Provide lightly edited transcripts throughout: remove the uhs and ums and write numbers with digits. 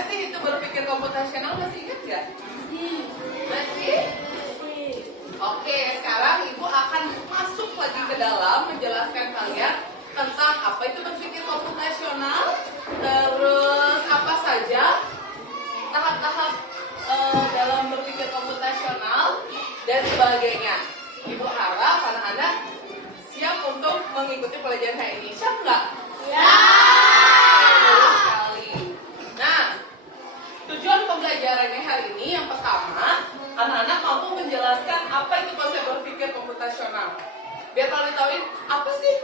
Gimana sih itu berpikir komputasional, masih ingat nggak? Masih? Oke, sekarang Ibu akan masuk lagi ke dalam menjelaskan kalian tentang apa itu berpikir komputasional, terus apa saja tahap-tahap dalam berpikir komputasional dan sebagainya. Ibu harap anak-anak siap untuk mengikuti pelajaran hari ini. Siap nggak? Ya. Bagus sekali. Nah, tujuan pembelajarannya hari ini yang pertama, anak-anak mampu menjelaskan apa itu konsep berpikir komputasional. Biar kalian tahuin apa sih?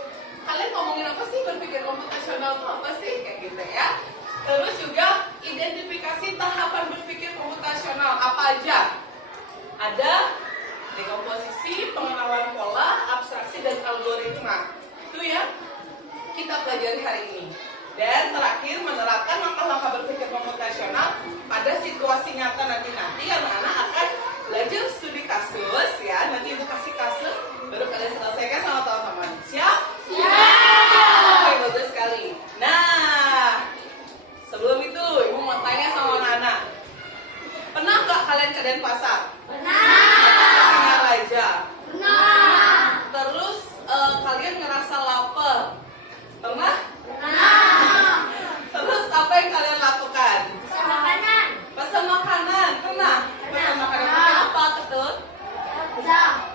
Kalian ngomongin apa sih berpikir komputasional itu apa sih? Kayak gitu ya. Terus juga identifikasi tahapan berpikir komputasional apa aja? Ada dekomposisi, pengenalan pola, abstraksi, dan algoritma. Itu ya kita pelajari hari ini. Dan terakhir menerapkan langkah-langkah berpikir komputasional pada situasi nyata nanti anak-anak akan belajar studi kasus ya. Nanti Ibu kasih kasus baru kalian selesaikan sama teman-teman. Siap? Siap. Oke, bagus sekali. Nah, sebelum itu Ibu mau tanya sama anak-anak. Pernah nggak kalian ke Denpasar? Pernah. Raja? Pernah. Terus kalian ngerasa lapar? Pernah? Pernah. Terus apa yang kalian lakukan? Pesan makanan. Pesan makanan, pernah? Pesan makanan pakai apa, Ketut?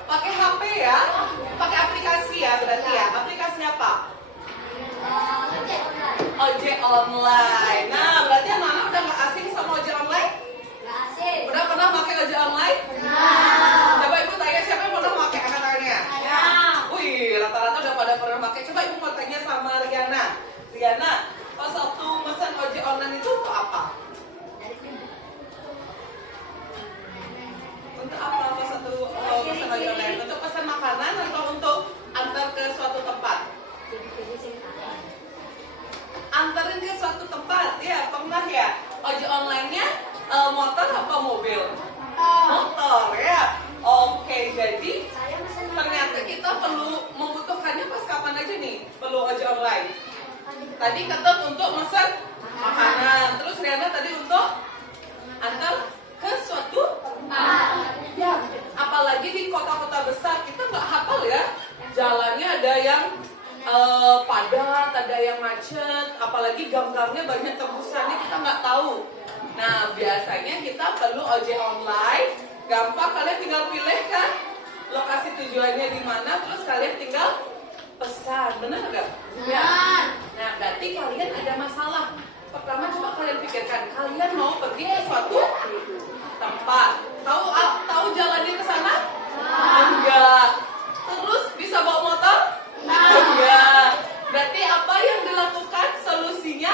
Pakai HP ya? Pakai aplikasi ya berarti ya? Aplikasi apa? Ojek online. Nah, berarti anak-anak udah nggak asing sama ojek online? Nggak asing. Udah pernah pakai ojek online? Pernah. Coba Ibu tanya siapa yang pernah pakai angkat-tangannya? Ya. Wih, rata-rata udah pada pernah pakai. Coba Ibu mau tanya sama Riana. Riana, pas waktu pesan ojek online itu untuk apa? Untuk apa pas waktu pesan ojek online? Untuk pesan makanan atau untuk antar ke suatu tempat? Antarin ke suatu tempat, ya pernah ya? Ojek online-nya motor apa mobil? Motor ya. Oke, jadi ternyata kita perlu membutuhkannya pas kapan aja nih? Perlu ojek online. Tadi Ketut untuk pesan makanan, terus Riana tadi untuk antar ke suatu tempat. Ya, apalagi di kota-kota besar kita nggak hafal ya. Jalannya ada yang padat, ada yang macet, apalagi gang-gangnya banyak tembusannya kita nggak tahu. Nah, biasanya kita perlu ojek online. Gampang, kalian tinggal pilih kan lokasi tujuannya di mana, terus kalian tinggal pesan, benar nggak? Ya. Nah, berarti kalian ada masalah. Pertama coba kalian pikirkan, kalian mau pergi ke suatu tempat, tahu jalannya ke sana? Enggak. Terus bisa bawa motor? Enggak. Berarti apa yang dilakukan solusinya?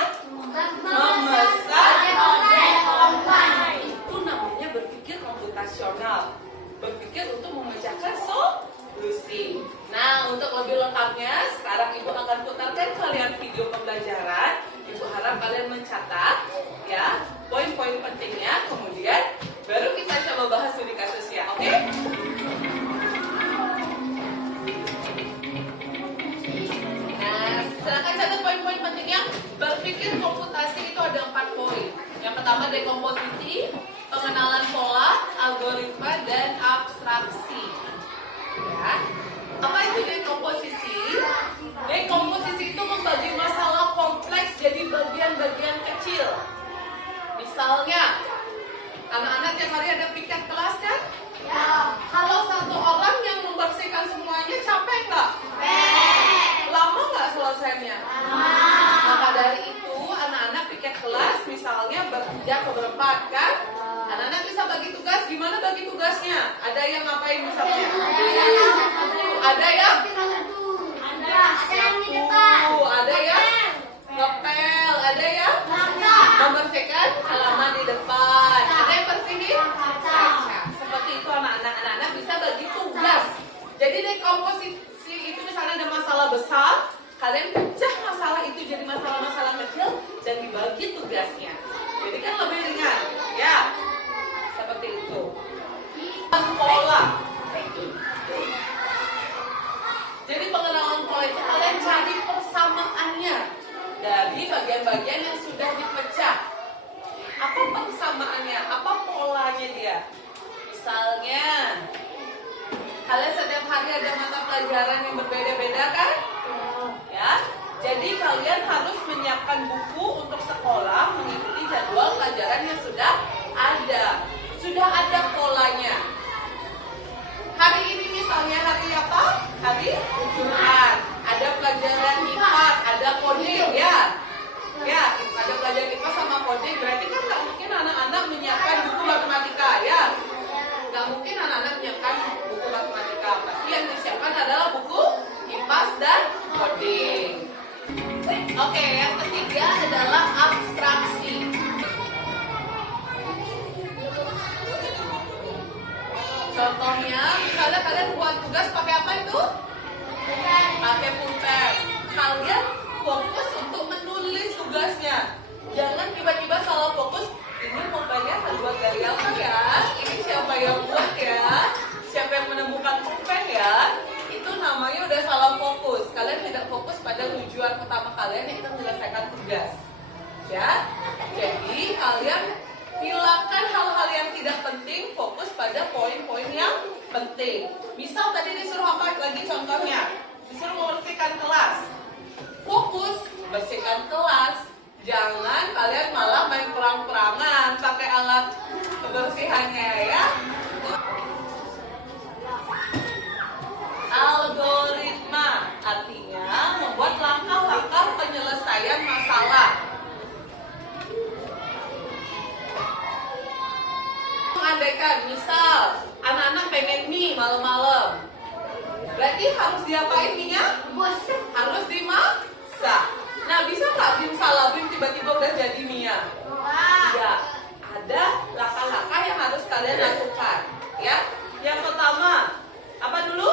Memesan ojek online. Itu namanya berpikir komputasional. Berpikir untuk memecahkan solusi. Nah, untuk lebih lengkapnya, sekarang Ibu akan putarkan kalian video pembelajaran. Ibu harap kalian mencatat ya poin-poin pentingnya. Kemudian baru kita coba bahas studi kasus ya, oke? Silakan catat poin-poin pentingnya. Berpikir komputasi itu ada 4 poin. Yang pertama dekomposisi, pengenalan pola, algoritma, dan abstraksi. Ya. Apa itu dekomposisi? Dekomposisi itu membagi masalah kompleks jadi bagian-bagian kecil. Misalnya, anak-anak tiap hari ada piket kelas kan? Ya. Kalau satu orang yang membersihkan semuanya capek nggak? Lama nggak selesainya? Maka dari itu anak-anak piket kelas misalnya bertiga atau berempat kan? Anak-anak bisa bagi tugas. Gimana bagi tugasnya? Ada yang ngapain misalnya? Ada yang ada yang ngepel, ada yang membersihkan halaman di depan, ada yang bersihin kaca. Seperti itu anak-anak bisa bagi tugas. Jadi dekomposisi itu misalnya ada masalah besar, kalian pecah masalah itu jadi masalah-masalah kecil dan dibagi tugasnya. Jadi kan lebih ringan, ya. Seperti itu. Pola. Misalnya, kalian setiap hari ada mata pelajaran yang berbeda-beda kan? Ya, jadi kalian harus menyiapkan buku untuk sekolah mengikuti jadwal pelajaran yang sudah ada. Sudah ada polanya. Hari ini misalnya hari apa? Hari Jumat. Ada pelajaran IPAS, ada coding ya. Ya, ada pelajaran IPAS sama coding. Berarti kan nggak mungkin anak-anak menyiapkan buku matematika ya. Nggak mungkin anak-anak menyiapkan buku matematika. Pasti yang disiapkan adalah buku IPAS dan coding. Oke, yang ketiga adalah abstraksi. Contohnya, misalnya kalian buat tugas pakai apa itu? Pakai pulpen. Kalian fokus untuk menulis tugasnya. Jangan tiba-tiba salah fokus. Ini pulpennya terbuat dari apa ya? Ini siapa yang buat ya? Siapa yang menemukan pulpen ya? Itu namanya udah salah fokus. Kalian tidak fokus pada tujuan utama kalian yaitu menyelesaikan tugas. Ya, jadi kalian hilangkan hal-hal yang tidak penting, fokus pada poin-poin yang penting. Misal tadi disuruh apa lagi contohnya? Disuruh membersihkan kelas. Fokus, bersihkan kelas. Jangan kalian malah main perang-perangan pakai alat kebersihannya ya. Algoritma artinya membuat langkah-langkah penyelesaian masalah. Andaikan misal anak-anak pengen mie malam-malam, berarti harus diapain mie-nya? Harus dimasak. Nah, bisa nggak simsalabim tiba-tiba udah jadi mie-nya? Ya, ada langkah-langkah yang harus kalian lakukan. Ya, yang pertama apa dulu?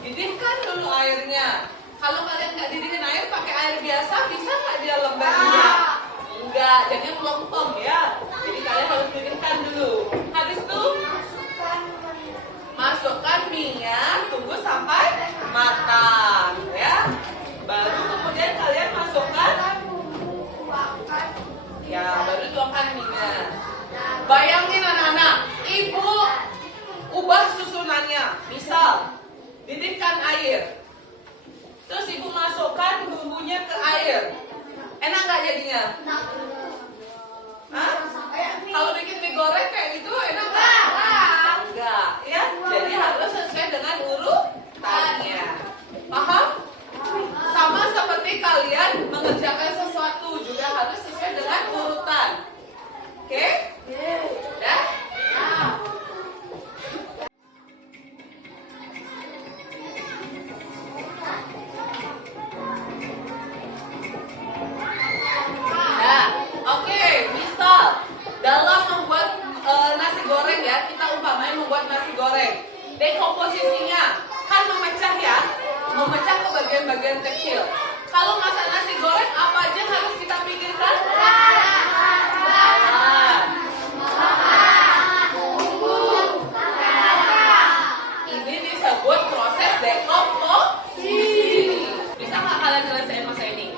Didihkan dulu airnya. Kalau kalian nggak didihin air pakai air biasa, bisa nggak dia lembek? Enggak, jadi melempem ya. Jadi kalian harus didihkan dulu. Habis itu masukkan mie-nya, tunggu sampai matang ya. Baru kemudian kalian masukkan ya, baru tuangkan mie-nya. Bayangin anak-anak, ibu ubah susunannya. Misal didihkan air, terus ibu masukkan bumbunya ke air. Enak nggak jadinya? Hah? Kalau bikin mie goreng kayak gitu enak nggak? Enggak, ya. Jadi harus sesuai dengan urutannya. Paham? Sama seperti kalian mengerjakan sesuatu juga harus sesuai dengan urutan. Oke? Ya? Dalam membuat nasi goreng ya, kita umpamanya membuat nasi goreng. Dekomposisinya kan memecah ya, memecah ke bagian-bagian kecil. Kalau masak nasi goreng, apa aja yang harus kita pikirkan? Ini disebut proses dekomposisi. Bisa nggak kalian jelasin masa ini?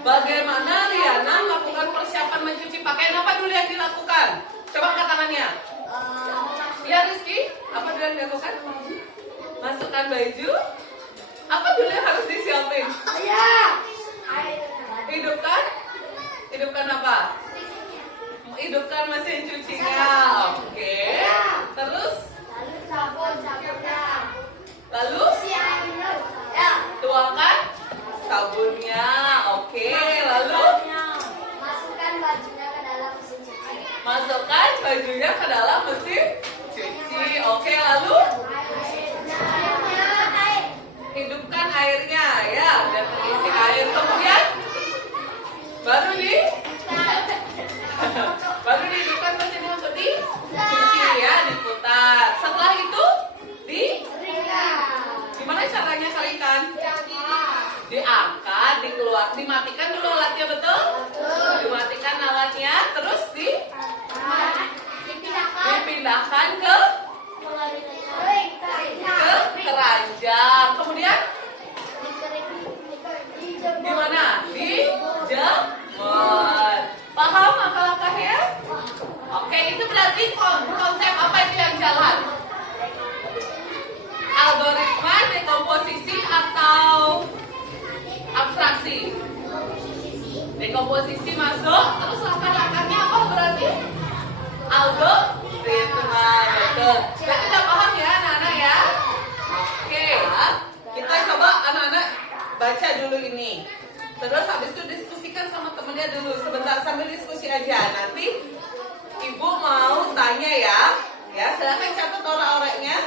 Bagaimana Liana melakukan persiapan mencuci pakaian? Apa dulu yang dilakukan? Coba angkat tangannya. Ya Rizky, apa dulu yang dilakukan? Masukkan baju. Apa dulu yang harus disiapin? Hidupkan? Hidupkan apa? Hidupkan mesin cucinya. Oke. Terus? Lalu? Tuangkan sabunnya. Oke. Lalu? Masukkan bajunya ke dalam mesin cuci. Masukkan bajunya ke dalam mesin cuci. Oke. Lalu? Hidupkan airnya ya. Dan isi air. Kemudian? Baru dihidupkan mesinnya untuk dicuci ya. Diputar. Setelah itu? Gimana caranya keringkan? Diangkat, dikeluar, dimatikan dulu alatnya, betul? Dimatikan alatnya, terus dipindahkan ke keranjang. Kemudian Dekomposisi. Dekomposisi masuk. Terus langkah-langkahnya apa berarti? Algoritma. Betul. Berarti udah paham ya anak-anak ya? Oke. Kita coba anak-anak baca dulu ini. Terus habis itu diskusikan sama temennya dulu. Sebentar sambil diskusi aja. Nanti ibu mau tanya ya. Ya, silakan catat orang-orangnya.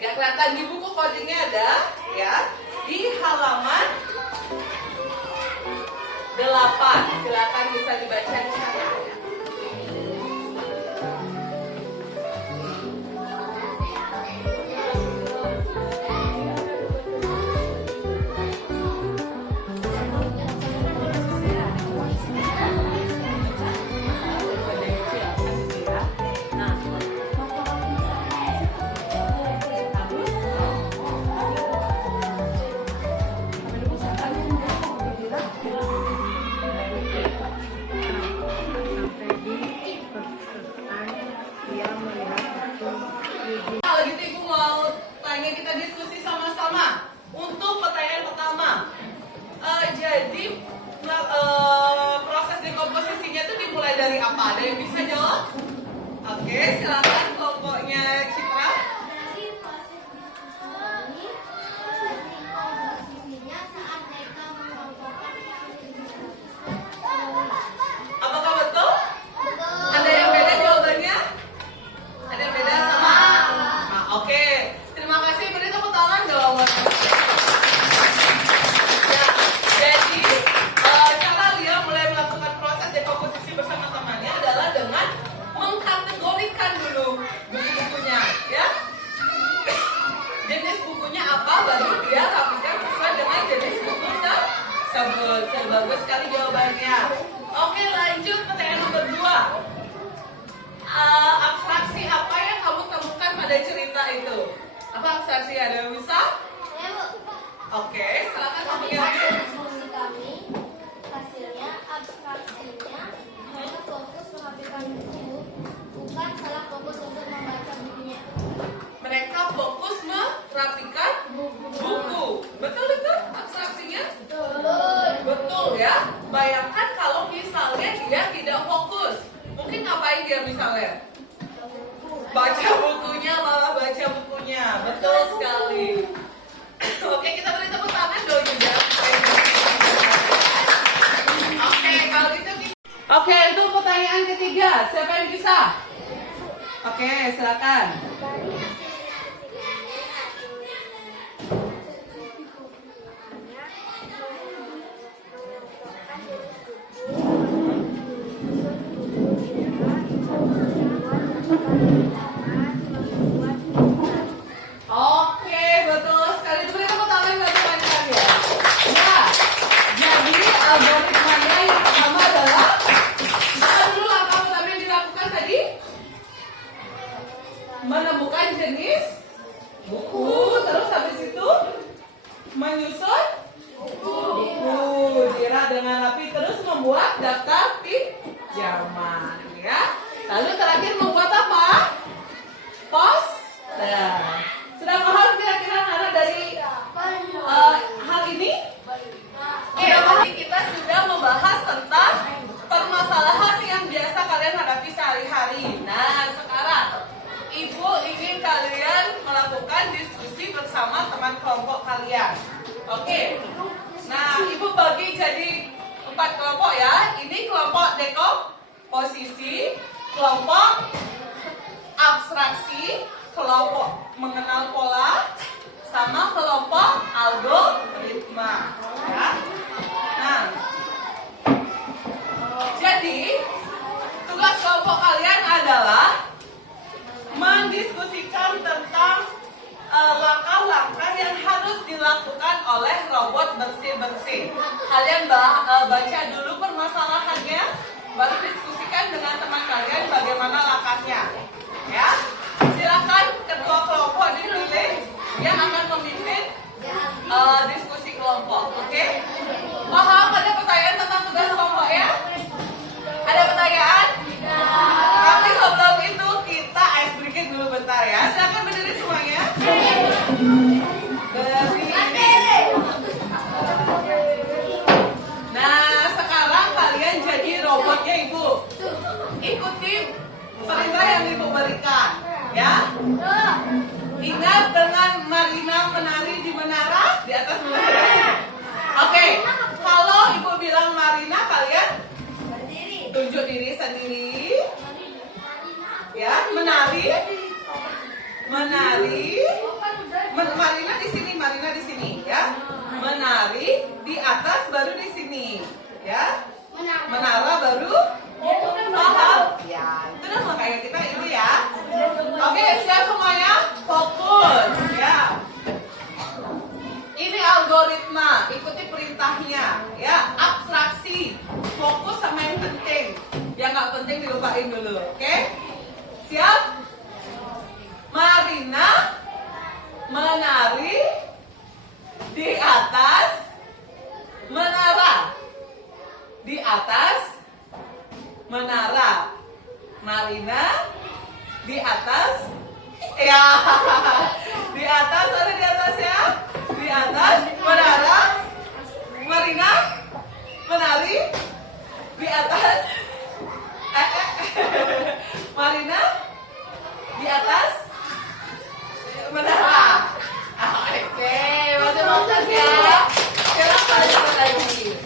Gak kelihatan di buku codingnya ada ya. Di halaman 8. Silakan bisa dibaca di sana. Kalau gitu ibu mau tanya, kita diskusi sama-sama. Untuk pertanyaan pertama, jadi proses dekomposisinya itu dimulai dari apa? Ada yang bisa jawab? Oke, silakan kelompoknya Citra. Apakah betul? Ada yang beda jawabannya? Ada yang beda sama? Nah, oke. Terima kasih. Beri tepuk tangan dong. Ya, jadi cara dia mulai melakukan proses dekomposisi bersama temannya adalah dengan mengkategorikan dulu buku-bukunya, ya. Jenis bukunya apa, baru dia rapikan sesuai dengan jenis buku tersebut. Bagus sekali jawabannya. Oke, lanjut pertanyaan nomor 2. Abstraksi apa yang kamu temukan pada cerita itu? Apa abstraksi? Ada yang bisa? Ya, Bu. Oke, silakan kamu Kami yang hasil diskusi kami, hasilnya abstraksinya mereka fokus mengaplikasikan buku, bukan salah fokus untuk membaca bukunya. mereka fokus merapikan buku. Betul itu abstraksinya? Betul ya. Bayangkan kalau misalnya dia tidak fokus, mungkin ngapain dia misalnya? Baca bukunya, malah baca bukunya. Betul sekali. Oke, kita beri tepuk tangan dong juga. Oke, kalau gitu Oke, itu pertanyaan ketiga. Siapa yang bisa? Oke, silakan. Oke, betul sekali. Beri tepuk tangan buat teman-teman ya. Ya, jadi algoritmanya yang pertama adalah apa dulu langkah pertama yang dilakukan tadi? Menemukan jenis buku, terus habis itu menyusun buku, dirak dengan rapi, terus membuat daftar pinjaman, ya. Lalu terakhir membuat apa? Poster. Sudah paham kira-kira anak dari hal ini? Oke, kita sudah membahas tentang permasalahan yang biasa kalian hadapi sehari-hari. Nah, sekarang Ibu ingin kalian melakukan diskusi bersama teman kelompok kalian. Oke. Nah, Ibu bagi jadi 4 kelompok ya. Ini kelompok dekomposisi, kelompok abstraksi, kelompok mengenal pola, sama kelompok algoritma. Ya. Nah, jadi tugas kelompok kalian adalah mendiskusikan tentang langkah-langkah yang harus dilakukan oleh robot bersih-bersih. Kalian baca dulu permasalahannya, baru diskusikan dengan teman kalian bagaimana langkahnya. Ya, silakan ketua kelompok dipilih yang akan memimpin diskusi kelompok. Oke? Paham? Ada pertanyaan tentang tugas kelompok ya? Ada pertanyaan? Tapi sebelum itu kita ice breaking dulu bentar ya. Silakan berdiri semuanya. Berdiri. cobain dulu, oke? Siap? Marina menari di atas menara. Di atas menara. Marina di atas, ya. Di atas, ada di atas ya. Di atas menara. Marina menari di atas. Marina di atas menara. Oke, masih bagus ya. Sekarang lanjut lagi.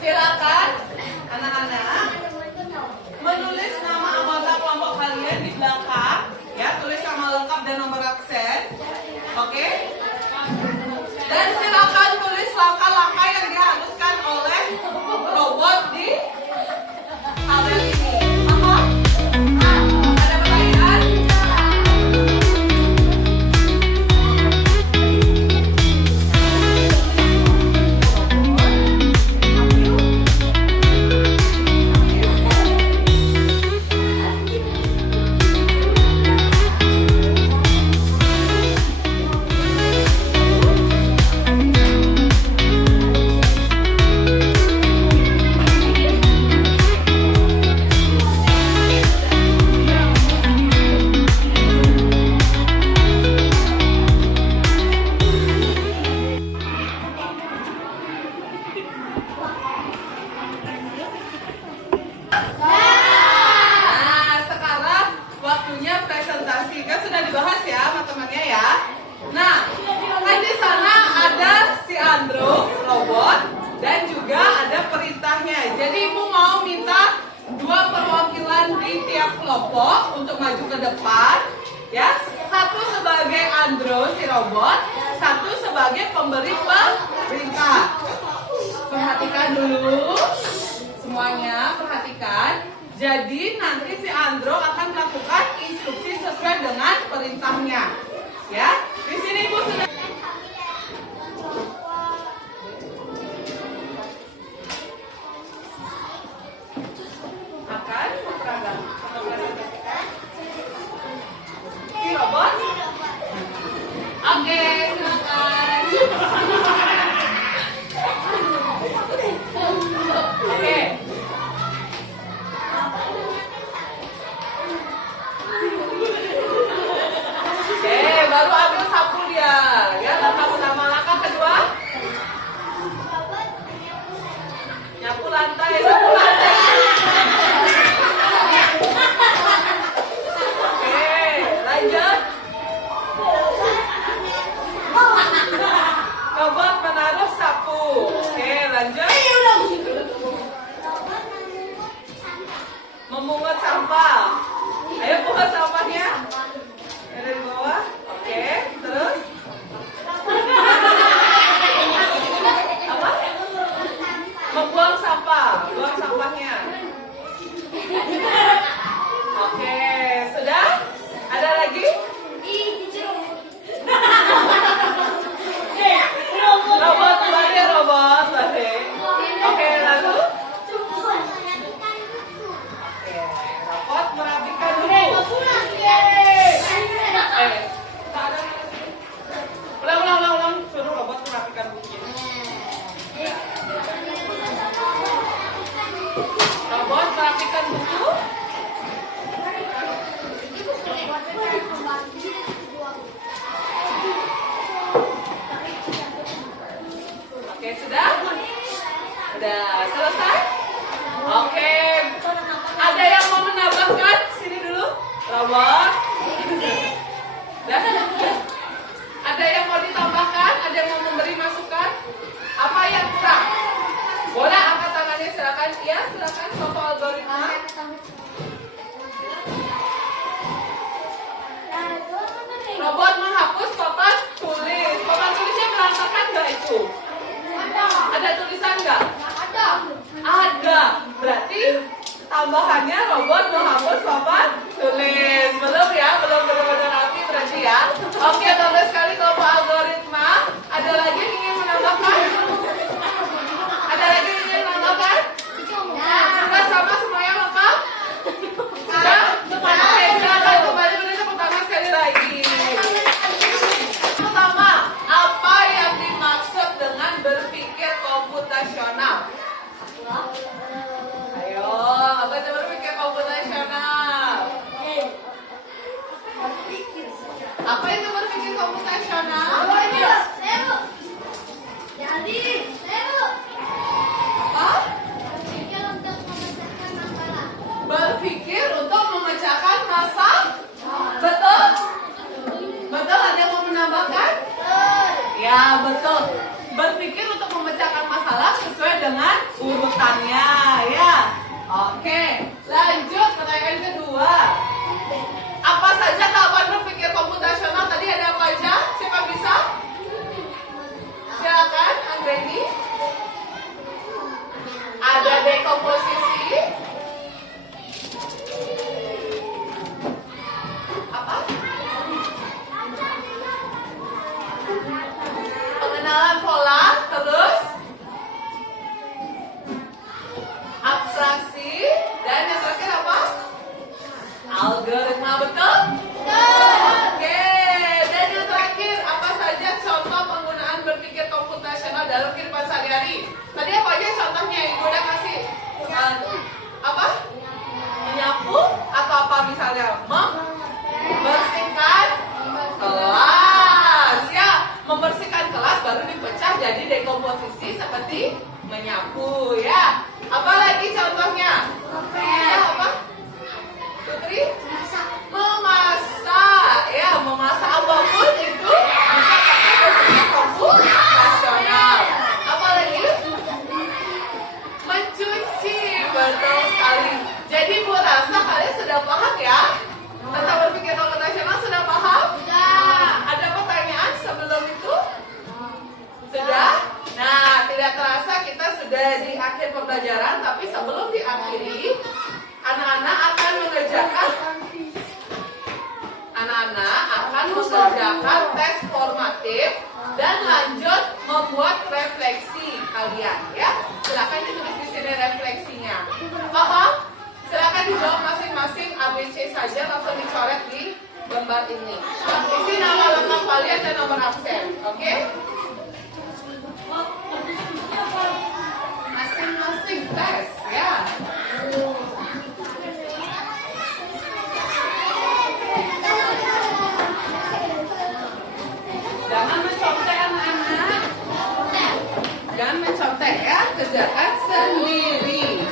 Silakan anak-anak menulis nama anggota kelompok kalian di belakang, ya, tulis nama lengkap dan nomor absen, oke? Dan silakan tulis langkah-langkah yang diharuskan oleh robot di tabel ini. Paham? Ada pertanyaan? Nah, sekarang waktunya presentasi. Kan sudah dibahas ya sama temannya ya. Nah, kan di sana ada si Andro, robot, dan juga ada perintahnya. Jadi Ibu mau minta 2 perwakilan di tiap kelompok untuk maju ke depan, ya. Satu sebagai Andro si robot, satu sebagai pemberi perintah. Perhatikan dulu. Semuanya perhatikan. Jadi nanti si Andro akan melakukan instruksi sesuai dengan perintahnya. Ya, di sini Ibu sudah akan mempresentasikan si robot. Oke, silakan. Oke. Baru ambil sapu dia. Ya, langkah pertama, langkah kedua. Nyapu lantai, sapu lantai. Oke, lanjut. Robot menaruh sapu. Oke, lanjut. Memungut sampah. Ayo pungut sampahnya. Ada di bawah. Oke, terus. Apa? Membuang sampah. Buang sampahnya. Oke, sudah? Ada lagi? Robot balik, robot balik. Oke, lalu? Oke, robot merapikan buku. Ulang. Suruh robot merapikan buku. Robot merapikan buku. Oke, sudah? Sudah selesai? Oke. Ada yang mau menambahkan? Sini dulu. Robot. Dan ada yang mau ditambahkan? Ada yang mau memberi masukan? Apa yang kurang? Boleh angkat tangannya, silakan. Ya, silakan. Soal algoritma. itu? Ada tulisan nggak? Ada. Ada. Berarti tambahannya robot menghapus papan tulis. Belum ya? Belum benar-benar rapi berarti ya. Oke, bagus sekali kelompok algoritma. Ada lagi yang ingin menambahkan? Ada lagi yang ingin menambahkan? Sudah sama semuanya lengkap? Sudah? Oke, silakan kembali belajar pertama sekali lagi. Pertama, apa yang dimaksud dengan berpikir komputasional? Ayo, apa itu berpikir komputasional? Apa itu berpikir komputasional? Apa? Berpikir untuk memecahkan masalah. Betul? Betul, ada yang mau menambahkan? Ya, betul. Berpikir untuk memecahkan masalah sesuai dengan urutannya, ya. Oke, lanjut pertanyaan kedua. Apa saja tahapan berpikir komputasional? Tadi ada apa aja? Siapa bisa? Silakan, Anggreni. Ada dekomposisi. Apa? Pengenalan pola, terus abstraksi, dan yang terakhir apa? Algoritma, betul? Oke, dan yang terakhir apa saja contoh penggunaan berpikir komputasional dalam kehidupan sehari-hari? Tadi apa aja contohnya yang udah kasih? Apa? Menyapu atau apa misalnya? Membersihkan kelas, ya. Membersihkan kelas baru dipecah jadi dekomposisi seperti menyapu, ya. Apa lagi contohnya? Ya, apa? Putri? Memasak, ya. Memasak apapun itu bisa pakai berpikir komputasional. Apa lagi? Mencuci, betul sekali. Jadi Bu rasa kalian sudah paham ya tentang berpikir komputasional, sudah paham? Ada pertanyaan sebelum itu? Sudah? Nah, tidak terasa kita sudah di akhir pembelajaran, tapi sebelum diakhiri, anak-anak akan mengerjakan tes formatif dan lanjut membuat refleksi kalian, ya. Silakan ditulis di sini refleksinya. Paham? Silakan dijawab masing-masing ABC saja, langsung dicoret di gambar ini. Isi nama lengkap kalian dan nomor absen, oke? Masing-masing tes, ya. Jangan mencontek anak-anak. Jangan mencontek ya, kerjakan sendiri.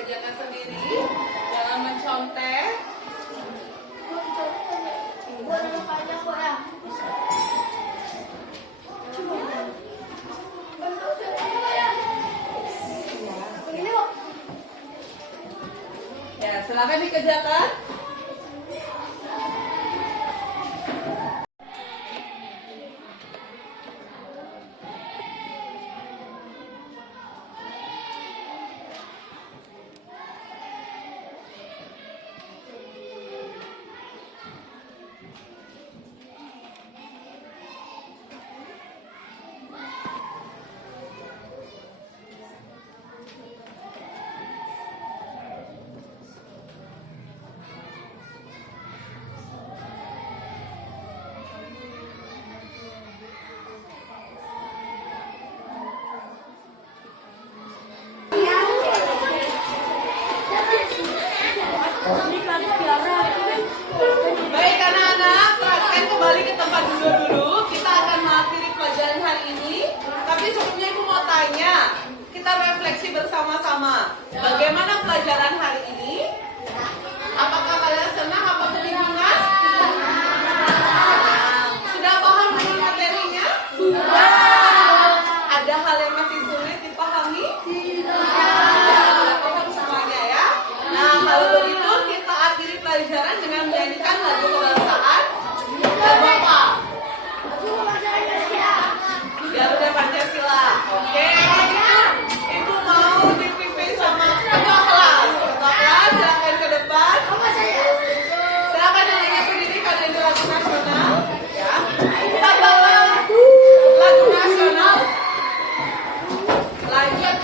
Kerjakan sendiri, jangan mencontek. Ya, silakan dikerjakan. kita refleksi bersama-sama. Bagaimana pelajaran hari ini? Apakah kalian senang apa kebingungan? Sudah paham dengan materinya? Ada hal yang masih sulit dipahami? Sudah paham semuanya ya? Nah, kalau begitu kita akhiri pelajaran dengan menyanyikan lagu kebangsaan. Lagu apa? Garuda Pancasila. Oke, Ibu mau dipimpin sama ketua kelas. Ketua kelas silakan ke depan. Silakan yang berdiri karena itu lagu nasional. Ya, kita bawa lagu nasional. Lanjut